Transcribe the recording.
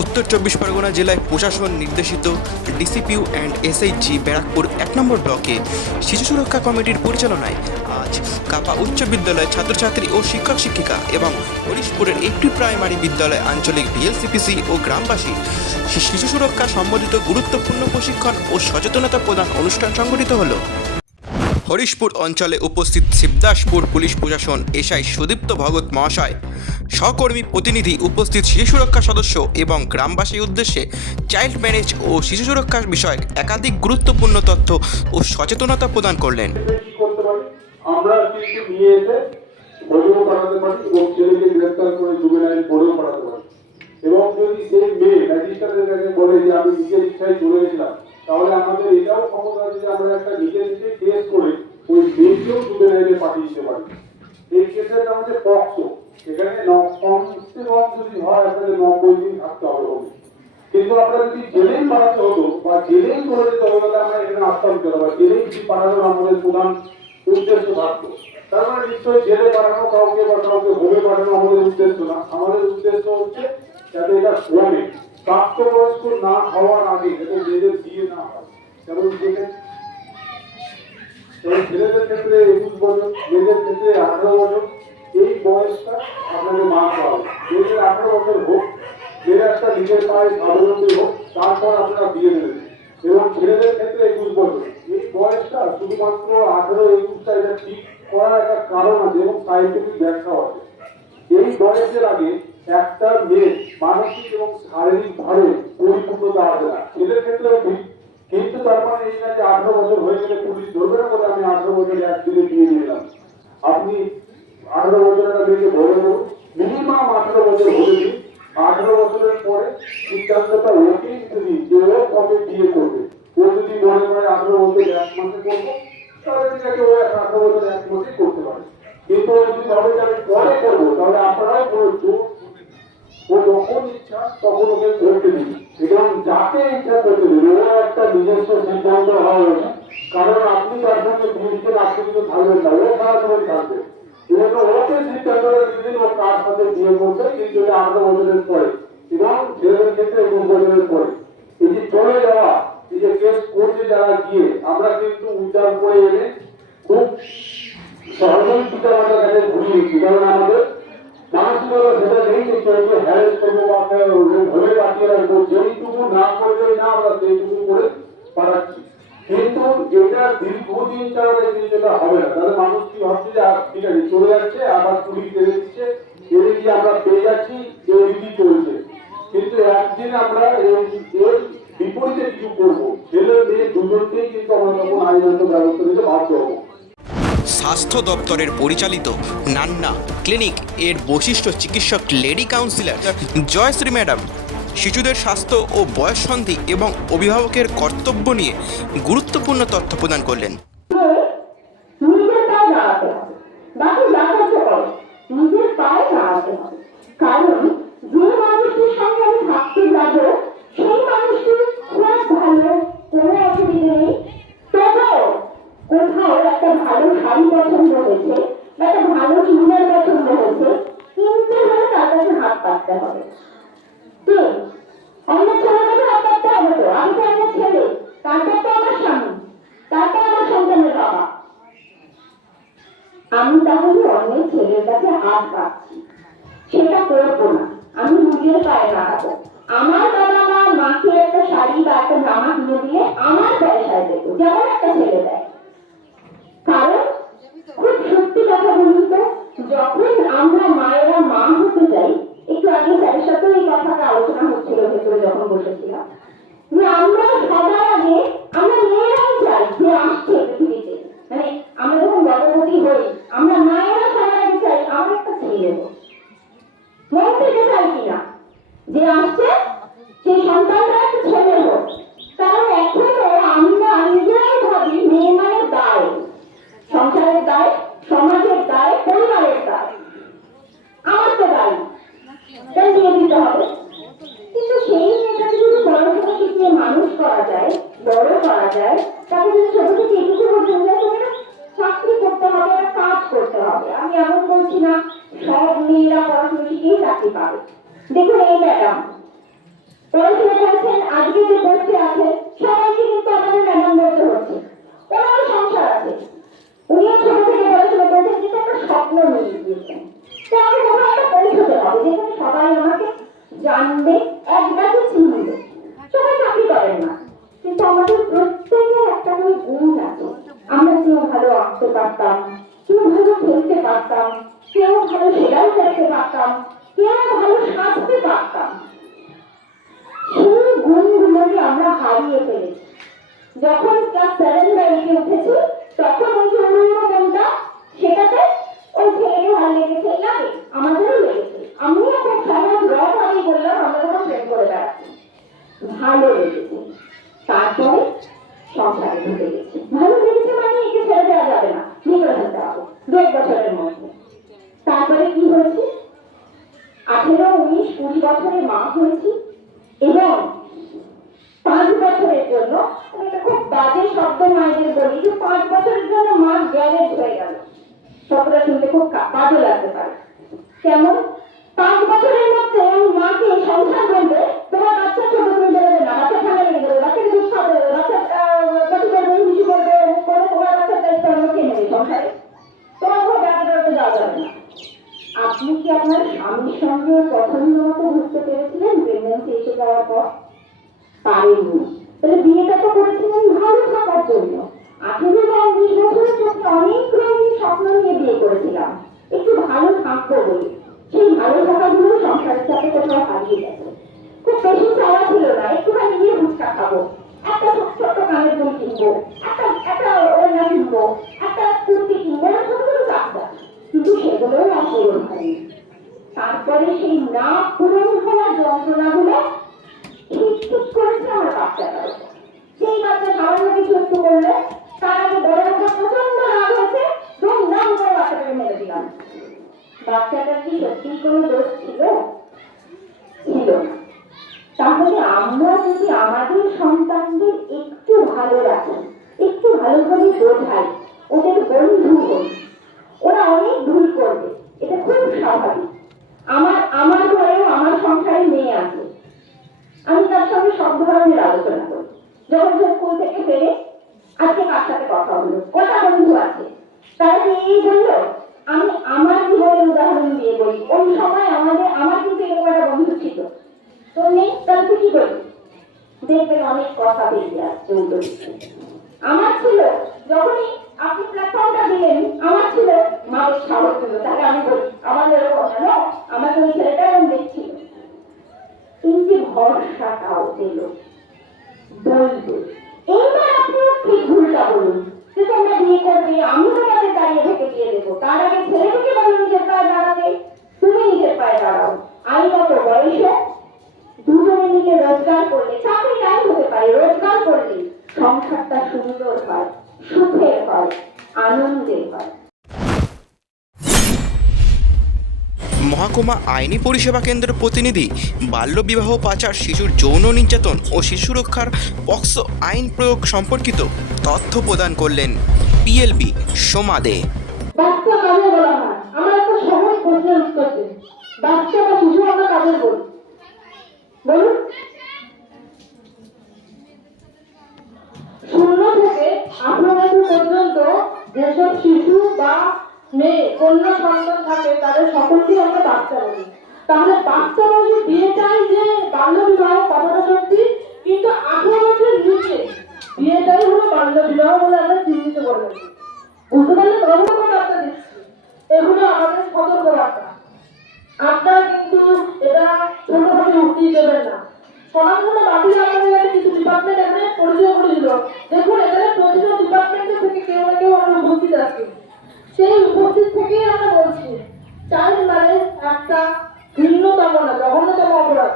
উত্তর চব্বিশ পরগনা জেলায় প্রশাসন নির্দেশিত ডিসিপিউ অ্যান্ড এসএইচজি ব্যারাকপুর 1 নম্বর ব্লকে শিশু সুরক্ষা কমিটির পরিচালনায় আজ কাপা উচ্চ বিদ্যালয়ের ছাত্রছাত্রী ও শিক্ষক শিক্ষিকা এবং হরিশপুরের একটি প্রাইমারি বিদ্যালয় আঞ্চলিক ভিএলসিপিসি ও গ্রামবাসী শিশু সুরক্ষা সম্বন্ধিত গুরুত্বপূর্ণ প্রশিক্ষণ ও সচেতনতা প্রদান অনুষ্ঠান সংঘটিত হলো। হরিশপুর অঞ্চলে উপস্থিত শিবদাসপুর পুলিশ প্রশাসন এসআই সুদীপ্ত ভগত মহাশয়, সহকর্মী প্রতিনিধি, উপস্থিত শিশু সুরক্ষা সদস্য এবং গ্রামবাসীর উদ্দেশ্যে চাইল্ড ম্যারেজ ও শিশু সুরক্ষার বিষয়ক একাধিক গুরুত্বপূর্ণ তথ্য ও সচেতনতা প্রদান করলেন। আমরা কিন্তু নিয়ে এসে বড়ও করাতে পারি এবং ছেলেকে গ্রেফতার করে জুবেনাইল বড়ও করাতে পারি। এবং যদি সেই মেয়ে ম্যাজিস্ট্রেটের কাছে বলে যে আমি নিজের ইচ্ছায় চলে গেছিলাম, তাহলে আমাদের এটাও ক্ষমতা আছে যে আমরা একটা নিজের নিজে কেস করে ওই মেয়েকেও জুবেনাইলে পাঠিয়ে দিতে পারি। এই কেসের নাম হচ্ছে পক্সো। এখানে কমসে কম যদি হয় আপনাদের 90 দিন থাকতে হবে। কিন্তু আমরা যদি জেলেই পাঠাতে হতো বা জেলেই করে দিতে হতো, তাহলে আমরা এখানে আসতে হতো বা জেলেই যদি পাঠানোর আমাদের প্রধান উদ্দেশ্য থাকতো। তার মানে নিশ্চয়ই জেলে পাঠানো কাউকে বা কাউকে হোমে পাঠানো আমাদের উদ্দেশ্য না। আমাদের উদ্দেশ্য হচ্ছে যাতে এটা কমে, প্রাপ্তবয়স্ক না হওয়ার আগে যাতে মেয়েদের বিয়ে না হয়। যেমন ছেলেদের ক্ষেত্রে 21 বছর, মেয়েদের ক্ষেত্রে 18 বছর, এই বয়সটা আপনাকে মানতে হবে। মেয়েদের 18 বছর হোক, মেয়েরা একটা নিজের পায়ে স্বাবলম্বী হোক, তারপর আপনারা বিয়ে দেবেন। এবং ছেলেদের ক্ষেত্রে 21 বছর, এই বয়সটা শুধুমাত্র 18-21টা এটা ঠিক করার একটা কারণ আছে এবং সাইন্টিফিক ব্যাখ্যাও আছে। এই বয়সের আগে একটা মেয়ে মানসিক এবং শারীরিক ভাবে পরিপূর্ণতা আসে না। ছেলের ক্ষেত্রেও ঠিক, কিন্তু তার মানে এই না যে 18 বছর হয়ে গেলে পুলিশ ধরবে না বলে আমি 18 বছরে একদিনে বিয়ে দিয়ে দিলাম। আপনি 18 বছরের মেয়েকে বলে দেবো, মিনিমাম 18 বছর হলে দিন। 18 বছরের পরে সিদ্ধান্তটা ওকেই দিন যে ও কবে বিয়ে করবে। ও যদি মনে করে 18 বছর 1 মাসে করবো, তাহলে ঠিক আছে, ও 18 বছর 1 মাসে করতে পারে। কিন্তু ও যদি ভাবে যে আমি পরে করবো, তাহলে আপনারাও কোনো জোর, ও যখন ইচ্ছা তখন ওকে করতে দিন এবং যাকে ইচ্ছা করতে দিন। ও একটা নিজস্ব সিদ্ধান্ত হওয়া উচিত। কারণ আপনি তার সঙ্গে বিয়ে রাখতে কিন্তু থাকবেন না, ও সারা জীবন থাকবে। ওকে সিদ্ধান্তটা দিন ও কার সাথে বিয়ে করবে, কিন্তু 18 বছরের পরে এবং ছেলেদের ক্ষেত্রে 21 বছরের পরে। এই যে চলে যাওয়া, এই যে কেস করছে যারা গিয়ে, আমরা কিন্তু উদ্ধার করে এনে খুব সহজেই পিতা মাতার কাছে ঘুরিয়েছি। কারণ আমাদের মানসিকতা সেটা নেই যে কেউকে হ্যারেস করবো বা ধরে পাঠিয়ে রাখবো। যেইটুকু না করবে না, আমরা সেইটুকু করে পাঠাচ্ছি। কিন্তু যেটা দীর্ঘদিন চালালে যেটা হবে না। তাহলে মানুষ কি ভাবছে যে ঠিক আছে চলে যাচ্ছে, আবার পুলিশ ছেড়ে দিচ্ছে, ছেড়ে দিয়ে আমরা পেয়ে যাচ্ছি, এই রীতি চলছে। কিন্তু একদিন আমরা এর বিপরীতে কিছু করবো। ছেলে মেয়ে দুজনকেই কিন্তু আমরা তখন আইনত ব্যবস্থা নিতে বাধ্য হবো। স্বাস্থ্য দপ্তরের পরিচালিত নান্না ক্লিনিক এর বৈশিষ্ট্য চিকিৎসক লেডি কাউন্সিলর জয়শ্রী ম্যাডাম শিশুদের স্বাস্থ্য ও বয়ঃসন্ধি এবং অভিভাবকের কর্তব্য নিয়ে গুরুত্বপূর্ণ তথ্য প্রদান করলেন। নিজের পায়ে দাঁড়াতে হবে, বাকি যা করতে পারো নিজের পায়ে দাঁড়াতে হবে। কারণ যে মানুষটির সঙ্গে আমি থাকতে যাবো, সেই মানুষটি খুব ভালো, কোনো অসুবিধা নেই, তবুও কোথাও একটা ভালো শাড়ি পছন্দ হয়েছে, একটা ভালো চুড়িদার পছন্দ হয়েছে, কিনতে হলে তার কাছে হাত পাততে হবে। অন্য ছেলের কাছে হাত পাততে হবে তো? আমি তো একটা ছেলে, তারপর তো আমার স্বামী, তারপর আমার সন্তানের বাবা। আমি তাহলে অনেক ছেলের কাছে হাত পাচ্ছি, সেটা করবো না। আমি নিজের পায়ে দাঁড়াবো। আমার বাবা মা মাকে একটা শাড়ি বা একটা জামা কিনে দিয়ে আমার পয়সায় দেবো, যেমন একটা ছেলে দেয়। কারণ খুব সত্যি কথা বলুন তো, যখন আমরা মায়েরা মা হতে যাই, একটু আগে স্যারের সাথে এই কথাটা আলোচনা হচ্ছিল ভেতরে যখন বসেছিলাম, যে আমরা সবার আগে আমরা মেয়েরাই চাই যে আসছে পৃথিবীতে। মানে আমরা যখন গর্ভবতী হই, আমরা মায়েরা সবার আগে চাই আমরা একটা ছেলে হোক। মন থেকে চাই কিনা যে আসছে সেই সন্তানটা একটা ছেলে হোক। কারণ এখনো আমরা নিজেরাই ভাবি মেয়ে মানে দায়, সংসারের দায়, সমাজের দায়, পরিবারের দায়। আমার তো দায়, তাই দিয়ে দিতে হবে। কিন্তু সেই মেয়েটাকে যদি পড়াশোনা শিখিয়ে মানুষ করা যায়, বড় করা যায়, তাকে যদি ছোট থেকে এটুকু বোঝানো যায়, তোমার চাকরি করতে হবে, কাজ করতে হবে। আমি এমন বলছি না সব মেয়েরা পড়াশোনা শিখেই চাকরি পাবে। দেখুন এই ম্যাডাম, বিয়ে করতে আছে, সবাইকে কিন্তু আমাদের ম্যাডাম বলতে হচ্ছে। ওনারও সংসার আছে, উনিও ছোট থেকে পড়াশোনা করেছেন, কিন্তু একটা স্বপ্ন নিয়ে গিয়েছেন। তো আমি কোথাও একটা পৌঁছতে হবে যেখানে সবাই আমাকে জানবে, একবারই চিনবে। সবাই চাকরি করেন না, কিন্তু আমাদের প্রত্যেকের একটা করে গুণ আছে। আমরা কেউ ভালো আঁকতে পারতাম, কেউ ভালো খেলতে পারতাম, কেউ ভালো সেলাই করতে পারতাম, কেউ ভালো সাজতে পারতাম। সেই গুণগুলোকে আমরা হারিয়ে ফেলেছি। যখন ক্লাস 7 বা 8 উঠেছি, তখন ওই যে মনটা, সেটাতে ওই ছেলেকে ভালো লেগেছে, লাগে আমাদেরও লেগেছে। আমিও খুব সহজ রব, আমি বললাম আমরা কোনো প্রেম করে বেড়াচ্ছি, ভালো লেগেছে। তারপরে সংসারে ঢুকে গেছি। ভালো লেগেছে মানে একে ছেড়ে দেওয়া যাবে না, বিয়ে হতে হবে 2 বছরের মধ্যে। তারপরে কি হয়েছে, 18, 19, 20 বছরের মা হয়েছি এবং 5 বছরের জন্য, আমি একটা খুব বাজে শব্দ মায়েদের বলি যে 5 বছরের জন্য মা গ্যারেজ হয়ে গেল। শব্দটা শুনতে খুব বাজে লাগতে পারে। কেমন? 5 বছরের মধ্যে আমি মাকে সংসার বলবে, তোমার বাচ্চা ছোট, তুমি বেরোবে না, বাচ্চা ঠান্ডা লেগে যাবে, বাচ্চাকে দুধ খাবে, বাচ্চা বাচ্চা করবে, হিসু করবে, করে তোমার বাচ্চার দায়িত্ব অন্য কে নেবে সংসারে? তোমার ঘর বেড়াতে বেড়াতে যাওয়া যাবে না। আপনি কি আপনার স্বামীর সঙ্গে পছন্দ মতো ঘুরতে পেরেছিলেন প্রেগন্যান্সি এসে যাওয়ার পর? পারেননি। তাহলে বিয়েটা তো করেছিলেন ভালো থাকার জন্য। 18 বা 19 বছরের চোখে অনেক রকম স্বপ্ন নিয়ে বিয়ে করেছিলাম, একটু ভালো থাকবো বলে। সেই ভালো থাকাগুলো সংসারের সাথে কোথাও হারিয়ে গেছে। খুব বেশি চাওয়া ছিল না, একটুখানি গিয়ে ফুচকা খাবো, একটা ছোট্ট কানের দুল কিনবো, একটা ওড়না কিনবো, একটা কুর্তি কিনবো, ছোট ছোট কাজটা, কিন্তু সেগুলোও না পূরণ হয়নি। তারপরে সেই না পূরণ হওয়া যন্ত্রণাগুলো ঠিক ঠিক করেছে আমার বাচ্চাটার উপর। সেই বাচ্চা সামান্য কিছু একটু করলে তার আগে বড় একটা প্রচন্ড রাগ হয়েছে, ধুমধাম করে বাচ্চাটাকে মেরে দিলাম। বাচ্চাটার কি সত্যিই কোনো দোষ ছিল? ছিল না। তাহলে আমরা যদি আমাদের সন্তানদের একটু ভালো রাখি, একটু ভালোভাবে বোঝাই, ওদের বন্ধু হই, ওরা অনেক ভুল করবে, এটা খুব স্বাভাবিক। আমার ঘরেও আমার সংসারে মেয়ে আছে, আমি তার সঙ্গে সব ধরনের আলোচনা করি। যখন সে স্কুল থেকে ফেরে, আজকে কার সাথে কথা হলো, কটা বন্ধু আছে, তারা যে এই বললো, আমি আমার জীবনের উদাহরণ দিয়ে বলি। ওই সময় আমার কিন্তু এরকম একটা বন্ধু ছিল, তো নেই, তাহলে তুই কি করবি? দেখবেন অনেক কথা বেরিয়ে আসছে উল্টো দিকে। আমার ছিল, যখনই আপনি প্ল্যাটফর্মটা দিলেন, আমার ছিল মায়ের সাহস ছিল, তাহলে আমি বলি আমার এরকম কেন, আমাকে ওই ছেলেটা এরকম দেখছিল। এই যে ভরসাটাও দিল, বলবে এইবার আপনিও ঠিক ভুলটা বলুন যে তোমরা বিয়ে করবে, আমি তোমাদের দাঁড়িয়ে থেকে দিয়ে দেবো। তার আগে ছেলেটিকে বলো নিজের পায়ে দাঁড়াতে, তুমি নিজের পায়ে দাঁড়াও। আইনত বয়সে দুজনে মিলে রোজগার করলে, চাকরি নাই হতে পারে, রোজগার করলে সংসারটা সুন্দর হয়, সুখের হয়, আনন্দের হয়। মহকুমা আইনি পরিষেবা কেন্দ্রের প্রতিনিধি বাল্যবিবাহ, পাচার, শিশুর যৌন নির্যাতন ও শিশু রক্ষার পক্সো আইন প্রয়োগ সম্পর্কিত তথ্য প্রদান করলেন পিএলবি সোমা দে। বাচ্চা কাজে বলা হয়, আমার একটা সহজ প্রশ্নের উত্তর দিন, বাচ্চা বা শিশু আমরা কাজে বলি, বলুন? 0 থেকে 18 বছর পর্যন্ত যেসব শিশু বা মেয়ে কন্যা সন্তান থাকে তাদের সকলকেই আমরা বাচ্চা বলি। তাহলে বাচ্চা বয়সে বিয়েটাই যে বাল্য বিবাহ কথাটা সত্যি, কিন্তু 18 বছর নিচে বিয়েটাই হলো বাল্য বিবাহ বলে আমরা চিহ্নিত করে থাকি। বুঝতে পারলে অন্য বার্তা দিচ্ছি, এগুলো আমাদের সতর্ক বার্তা। আপনারা কিন্তু এটা ছোটখাটো উঠিয়ে দেবেন না। সনাতন বাতিল আমাদের কাছে কিছু ডিপার্টমেন্ট এখানে পরিচয় করেছিল, দেখুন এখানে প্রতিটা ডিপার্টমেন্টের থেকে কেউ না কেউ আমরা উপস্থিত আছি। সেই উপস্থিত থেকেই আমরা বলছি চাইল্ড ম্যারেজ একটা ঘৃণ্যতম না, জঘন্যতম অপরাধ।